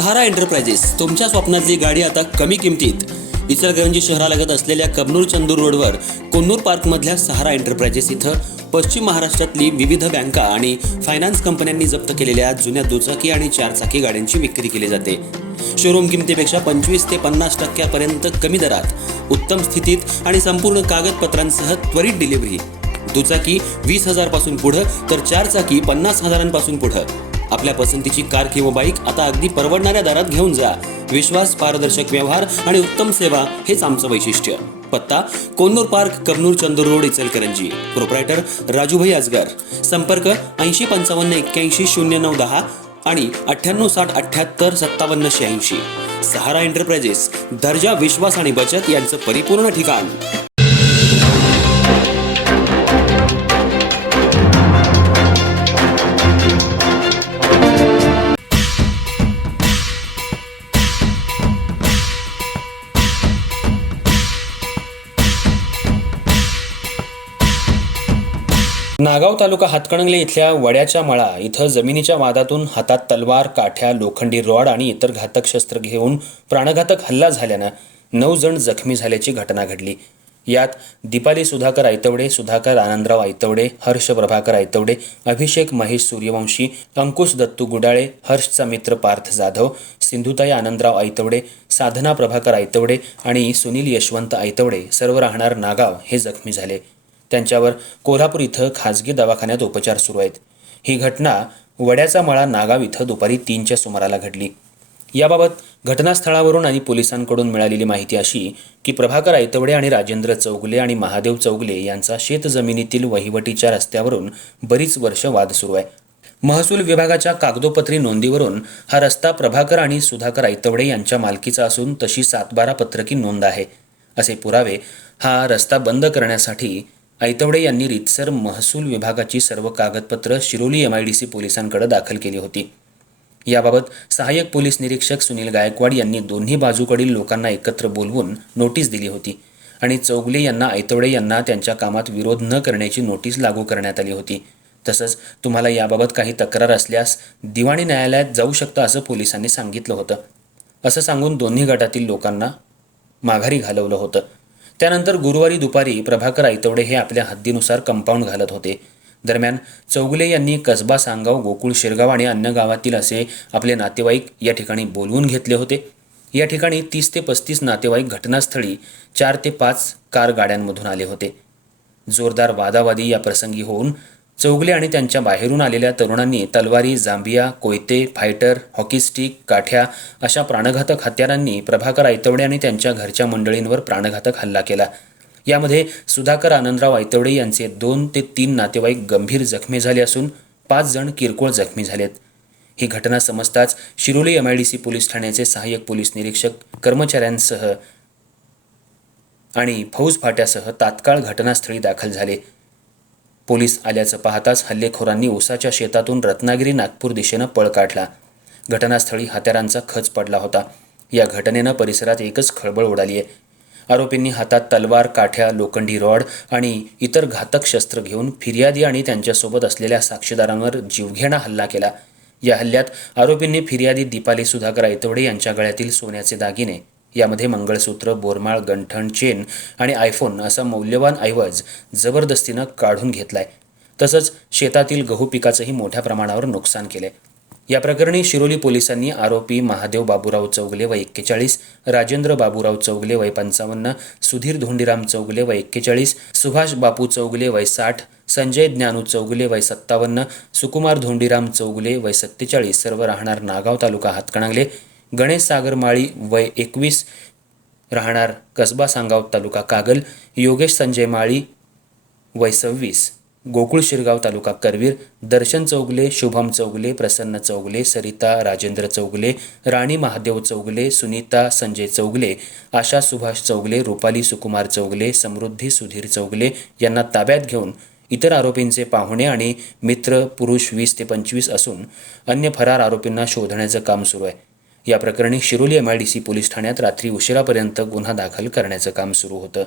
सहारा enterprises तुमच्या स्वप्नातली गाडी आता कमी किमतीत. इचलकरंजी शहरालगत असलेल्या कबनूर चंदूर रोडवर कोन्नूर पार्कमधल्या सहारा एंटरप्राइजेस इथं पश्चिम महाराष्ट्रातली विविध बँका आणि फायनान्स कंपन्यांनी जप्त केलेल्या जुन्या दुचाकी आणि चारचाकी गाड्यांची विक्री केली जाते. शोरूम किमतीपेक्षा 25 ते 50% कमी दरात, उत्तम स्थितीत आणि संपूर्ण कागदपत्रांसह त्वरित डिलिव्हरी. दुचाकी 20,000 पासून पुढे तर चारचाकी 50,000 पुढे. आपल्या पसंतीची कार किंवा बाईक आता अगदी परवडणाऱ्या दरात घेऊन जा. विश्वास, पारदर्शक व्यवहार आणि उत्तम सेवा हेच आमचं वैशिष्ट्य. पत्ता Konnur park, Kabnur Chandur road, Ichalkaranji. Proprietor Rajubhai Ajgar. संपर्क 8055810910 आणि 9860785786. सहारा एंटरप्राइजेस, दर्जा, विश्वास आणि बचत यांचं परिपूर्ण ठिकाण. नागाव तालुका हातकणंगले इथल्या वड्याच्या मळा इथं जमिनीच्या वादातून हातात तलवार, काठ्या, लोखंडी रॉड आणि इतर घातक शस्त्र घेऊन प्राणघातक हल्ला झाल्यानं 9 जण जखमी झाल्याची घटना घडली. यात दीपाली सुधाकर आयतवडे, सुधाकर आनंदराव आयतवडे, हर्ष प्रभाकर आयतवडे, अभिषेक महेश सूर्यवंशी, अंकुश दत्तू गुडाळे, हर्षचा मित्र पार्थ जाधव, सिंधुताई आनंदराव आयतवडे, साधना प्रभाकर आयतवडे आणि सुनील यशवंत आयतवडे सर्व राहणार नागाव हे जखमी झाले. त्यांच्यावर कोल्हापूर इथं खाजगी दवाखान्यात उपचार सुरू आहेत. ही घटना वड्याचा मळा नागाव इथं दुपारी 3च्या सुमाराला घडली. याबाबत घटनास्थळावरून आणि पोलिसांकडून मिळालेली माहिती अशी की प्रभाकर आयतवडे आणि राजेंद्र चौगुले आणि महादेव चौगुले यांचा शेतजमिनीतील वहिवटीच्या रस्त्यावरून बरीच वर्ष वाद सुरू आहे. महसूल विभागाच्या कागदोपत्री नोंदीवरून हा रस्ता प्रभाकर आणि सुधाकर आयतवडे यांच्या मालकीचा असून तशी 7/12 पत्रकी नोंद आहे. असे पुरावे हा रस्ता बंद करण्यासाठी आयतवडे यांनी रीतसर महसूल विभागाची सर्व कागदपत्र शिरोली MIDC पोलिसांकडे दाखल केली होती. याबाबत सहाय्यक पोलीस निरीक्षक सुनील गायकवाड यांनी दोन्ही बाजूकडील लोकांना एकत्र बोलवून नोटीस दिली होती आणि चौगुले यांना आयतवडे यांना त्यांच्या कामात विरोध न करण्याची नोटीस लागू करण्यात आली होती. तसंच तुम्हाला याबाबत काही तक्रार असल्यास दिवाणी न्यायालयात जाऊ शकता असं पोलिसांनी सांगितलं होतं. असं सांगून दोन्ही गटातील लोकांना माघारी घालवलं होतं. त्यानंतर गुरुवारी दुपारी प्रभाकर आयतवडे हे आपल्या हद्दीनुसार कंपाऊंड घालत होते. दरम्यान चौगुले यांनी कसबा सांगाव, गोकुळ शिरगाव आणि अन्य गावातील असे आपले नातेवाईक या ठिकाणी बोलवून घेतले होते. या ठिकाणी 30 ते 35 नातेवाईक घटनास्थळी 4 ते 5 कार गाड्यांमधून आले होते. जोरदार वादावादी या प्रसंगी होऊन चौगुले आणि त्यांच्या बाहेरून आलेल्या तरुणांनी तलवारी, जांभिया, कोयते, फायटर, हॉकी स्टिक, काठ्या अशा प्राणघातक हत्यारांनी प्रभाकर आयतवडे आणि त्यांच्या घरच्या मंडळींवर प्राणघातक हल्ला केला. यामध्ये सुधाकर आनंदराव आयतवडे यांचे 2 ते 3 नातेवाईक गंभीर जखमी झाले असून 5 जण किरकोळ जखमी झालेत. ही घटना समजताच शिरोली MIDC पोलीस ठाण्याचे सहाय्यक पोलीस निरीक्षक कर्मचाऱ्यांसह आणि फौज फाट्यासह तात्काळ घटनास्थळी दाखल झाले. पोलीस आल्याचं पाहताच हल्लेखोरांनी ऊसाच्या शेतातून रत्नागिरी नागपूर दिशेनं पळ काढला. घटनास्थळी हत्यारांचा खच पडला होता. या घटनेनं परिसरात एकच खळबळ उडाली आहे. आरोपींनी हातात तलवार, काठ्या, लोखंडी रॉड आणि इतर घातक शस्त्र घेऊन फिर्यादी आणि त्यांच्यासोबत असलेल्या साक्षीदारांवर जीवघेणा हल्ला केला. या हल्ल्यात आरोपींनी फिर्यादी दीपाली सुधाकर आयतवडे यांच्या गळ्यातील सोन्याचे दागिने, यामध्ये मंगळसूत्र, बोरमाळ, गंठण, चेन आणि आयफोन असा मौल्यवान ऐवज जबरदस्तीनं काढून घेतलाय. तसंच शेतातील गहू पिकाचंही मोठ्या प्रमाणावर नुकसान केलंय. या प्रकरणी शिरोली पोलिसांनी आरोपी महादेव बाबूराव चौगुले वय 41, राजेंद्र बाबूराव चौगुले वय 55, सुधीर धोंडीराम चौगुले वय 41, सुभाष बापू चौगुले वय 60, संजय ज्ञानू चौगुले वय 57, सुकुमार धोंडीराम चौगुले वय 47 सर्व राहणार नागाव तालुका हातकणंगले, गणेश सागर माळी वय 21 राहणार कसबा सांगाव तालुका कागल, योगेश संजय माळी वय 26 गोकुळ शिरगाव तालुका करवीर, दर्शन चौगुले, शुभम चौगुले, प्रसन्न चौगुले, सरिता राजेंद्र चौगुले, राणी महादेव चौगुले, सुनीता संजय चौगुले, आशा सुभाष चौगुले, रुपाली सुकुमार चौगुले, समृद्धी सुधीर चौगुले यांना ताब्यात घेऊन इतर आरोपींचे पाहुणे आणि मित्र पुरुष 20 ते 25 असून अन्य फरार आरोपींना शोधण्याचं काम सुरू आहे. या प्रकरणी शिरोली MIDC पोलीस ठाण्यात रात्री उशिरापर्यंत गुन्हा दाखल करण्याचं काम सुरू होतं.